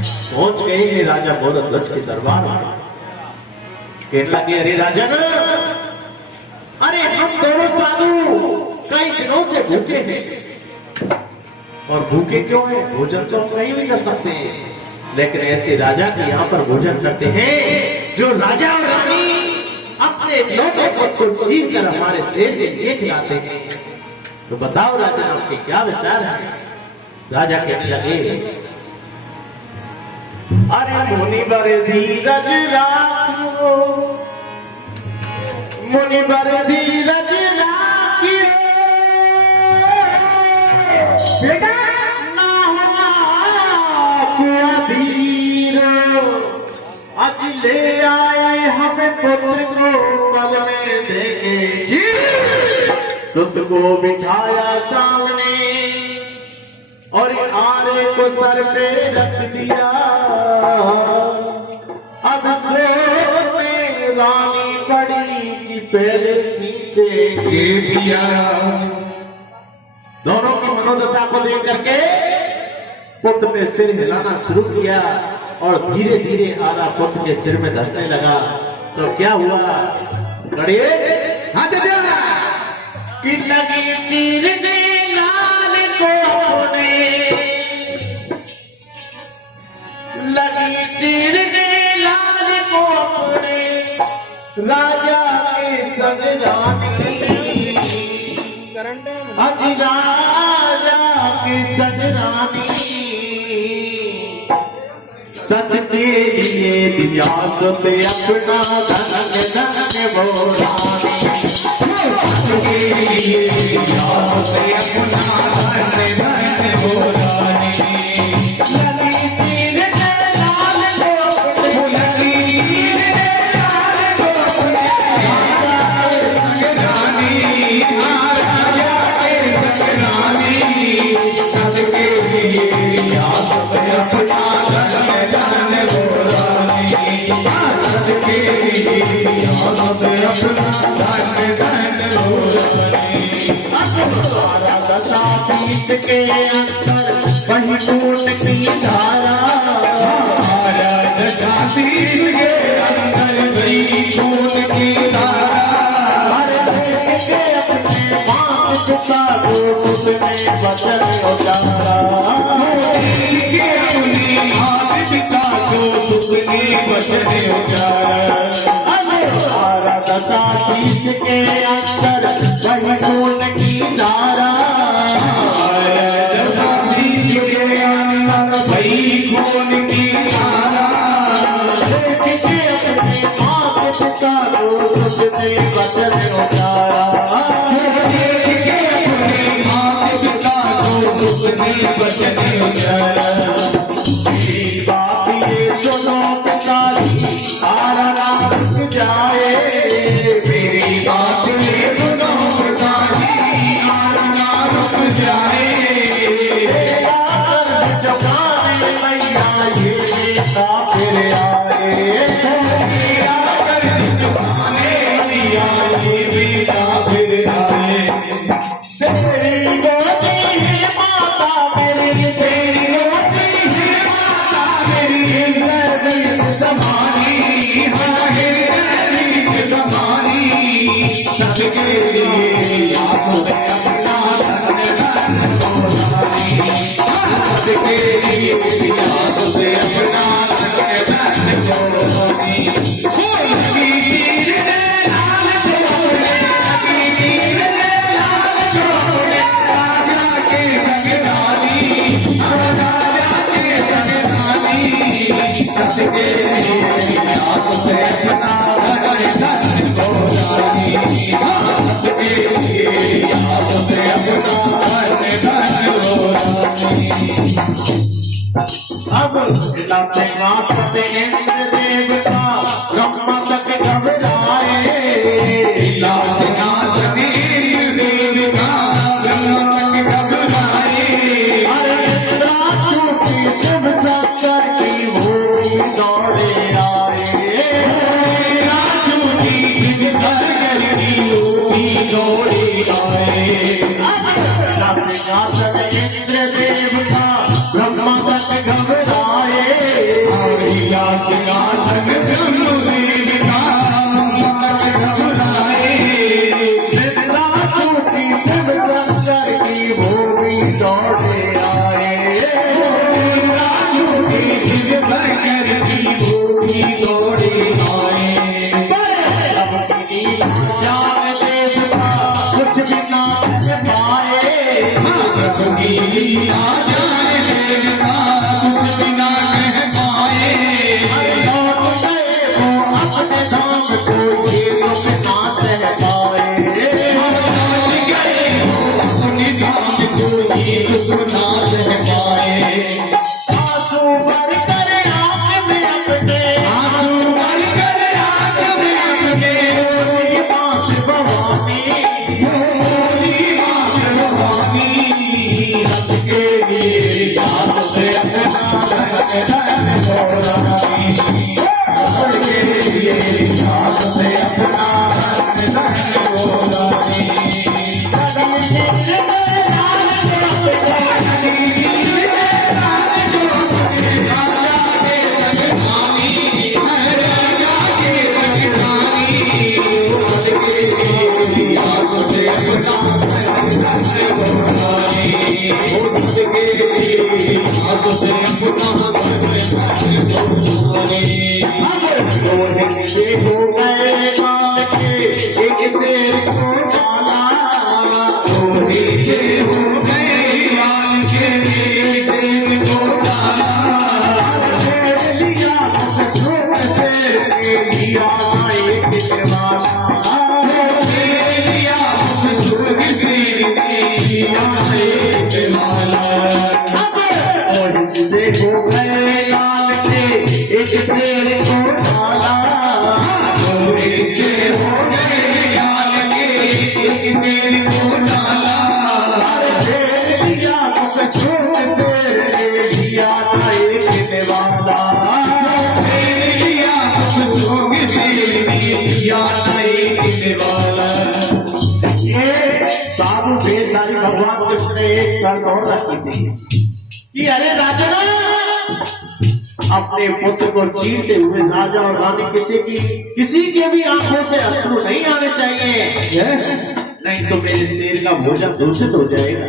पहुंच गए राजा भोरध्वज के दरबार में। कहने लगे, अरे राजन, अरे हम दोनों साधु कई दिनों से भूखे हैं। और भूखे क्यों हैं? भोजन तो हम नहीं भी कर सकते हैं, लेकिन ऐसे राजा के यहाँ पर भोजन करते हैं जो राजा और रानी अपने लोगों को छीन कर हमारे शेर से ये खिलाते हैं। तो बताओ राजा, आपके क्या विचार है? राजा कहने लगे, अरे मुनिवर धीरज राखियो, मुनिवर धीरज राखियो, बेटा ना हुआ धीर, आज ले आए हमें पुत्र को पल में देंगे जी। सुत को बिठाया सामने और आरे को सर पे रख दिया। अब सोने रानी पड़ी कि पैर नीचे गिर दिया। दोनों की मनोदशा को देख करके पुत्र ने सिर हिलाना शुरू किया और धीरे धीरे आधा पुत्र के सिर में धंसने लगा। तो क्या हुआ? खड़े हाथ कि लगी तीर ने लाल को ने, लगी तीर ने लाल को ने, राजा के संग रानी, आज राजा के संग रानी, सच के लिए दिया तो पे अपना धन धन बोरानी, के लिए दिया तो पे अपना धन धन बोरानी। लगी तीर ने लाल को, लगी तीर ने लाल को, राजा के संग रानी, राजा के संग रानी, सच के लिए दिया तो पे अपना पीठ के अंदर वही कूट की धारा, पीठ के अंदर वही कूट की धारा, के अपने माँ का रूप में बचन उतारा, के अपनी माँ का रूप में बचन उतारा। दशा पीठ के अंदर वही कूट की धारा, खून की धारा, किसी अपने माँ का रूप में बचन उतारा, किसी अपने माँ का रूप में बचन उतारा। बात ये सुनो पिताजी, आरा रुक जाए, मेरी बात ये सुनो पिताजी, आरा रुक जाए। फिर आए फिर आए, तेरी गोदी है माता मेरी, तेरी गोदी है माता मेरी, ज़मानी है ज़मानी, सबके लिए आपको अपना धन बोलानी, सबके लिए आपको अपना अब लाते वापते इंद्र देवता ब्रह्मा तक घबराए, लाते वापते इंद्र देवता ब्रह्मा तक घबराए। अरे इंद्रासुर की जब टक्कर की भूमि दौड़े आए, इंद्रासुर की जब टक्कर की भूमि दौड़े आए। लाते वापते इंद्र देवता ब्रह्मा तक घबराए, भगवान कृष्ण ने एक शर्त और रखी थी कि अरे राजा अपने पुत्र को चीरते हुए राजा और रानी किसी के भी आंखों से अश्रु नहीं आने चाहिए, नहीं तो मेरे शेर का भोजन दूषित हो जाएगा।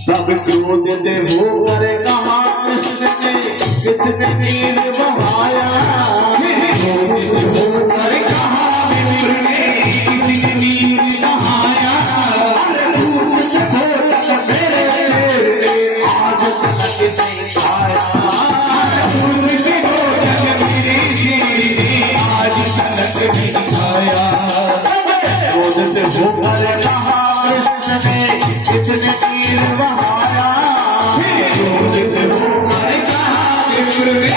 सब क्रोध से होकर कहा कृष्ण ने किसने तीर बहाया, होकर कहा मित्र ने किसने तीर बहाया, आज तक नहीं आया, आज तक नहीं आया। क्रोध से होकर कहा कृष्ण ने किसने तीर बहाया, क्रोध से होकर कहा कृष्ण ने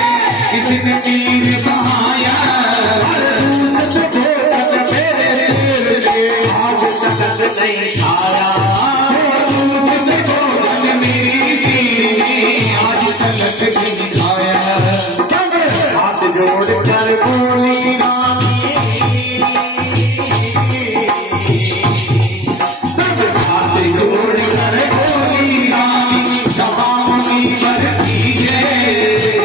किसने तीर बहाया, आज तक नहीं आया, आज तक नहीं आया। हाथ जोड़कर बोली रानी, हाथ जोड़कर बोली रानी क्षमा की वर कीजिए,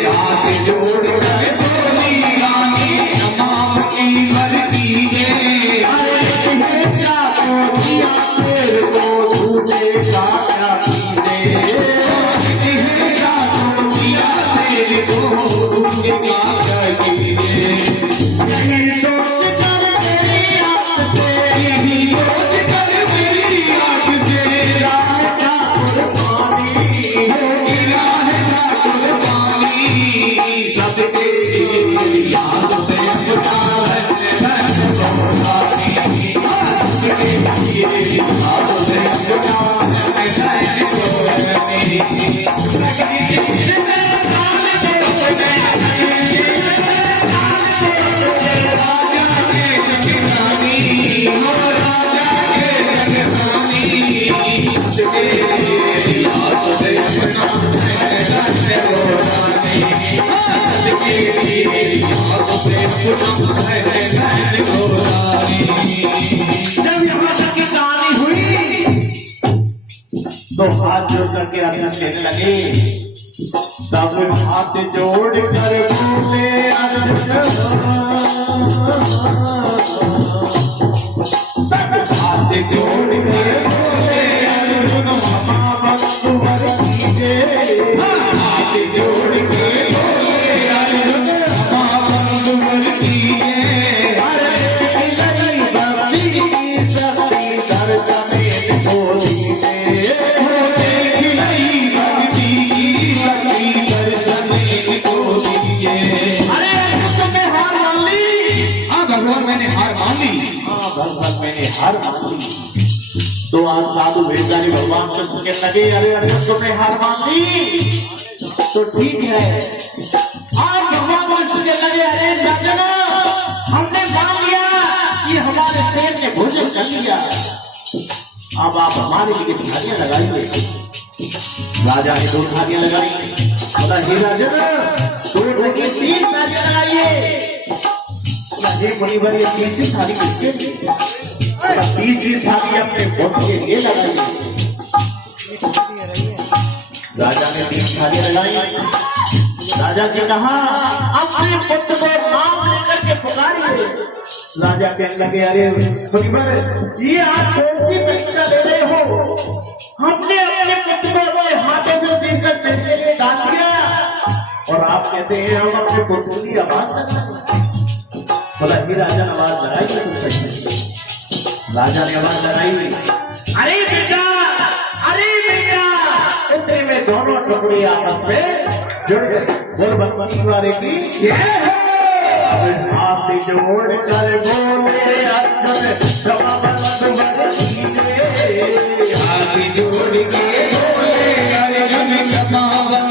हाथ जोड़कर बोली रानी क्षमा की वर कीजिए। तेरे को दूसरे का क्या कीजिए, तेरे को दूसरे का क्या कीजिए। यही सोच कर मेरी आंख से, यही सोच कर मेरी आंख से राह का कुर्बानी, राह का कुर्बानी सब तेरी याद से अपना है तो हाथ जोड़ करके अर्जुन कहने लगे, तब हाथ जोड़ कर बोले अर्जुन, हाथ जोड़ कर बोले अर्जुन क्षमा बंधु वर कीजिए, हाथ जोड़ के बोले अर्जुन क्षमा बंधु वर कीजिए। अरे शक्ति दर्शन को दीजिए, हार मान ली। तो आज साधु वेदधारी भगवान कृष्ण के लगे, अरे अर्जुन तुमने हार मान ली तो ठीक है। आज भगवान कृष्ण के लगे, अरे राजन हमने मान लिया कि हमारे शेर ने भोजन कर लिया, अब आप हमारे लिए थालियां लगाइए। राजा ने 2 थालियां लगाई, बोला हे राजन 2 लगे 3 थालियां लगाइए। ये बड़ी बड़ी तीसरी थाली किसके लिए? तीसरी थाली अपने पुत्र के लिए लगाई। राजा ने 3 थालियां लगाई। राजा जी कहा अपने पुत्र को नाम लेकर के पुकारिए। राजा कहने लगे, अरे मुनिवर ये आप कौन सी परीक्षा ले रहे हो? हमने अपने पुत्र को अपने हाथों से छीन कर कहते हैं हम अपने पुत्र की आवाज लगाएं। बोला ही राजा ने आवाज लगाई तो सही। राजा ने आवाज लगाई, अरे बेटा इतने में दोनों टुकड़े आपस में जुड़ गए। बोल बदमाशी वाले की हाथ जोड़ कर बोले अर्जुन हाथ जोड़ के बोले अर्जुन क्षमावर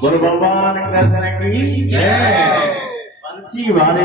गुरु भगवान कृष्ण की जय। बंसी वाले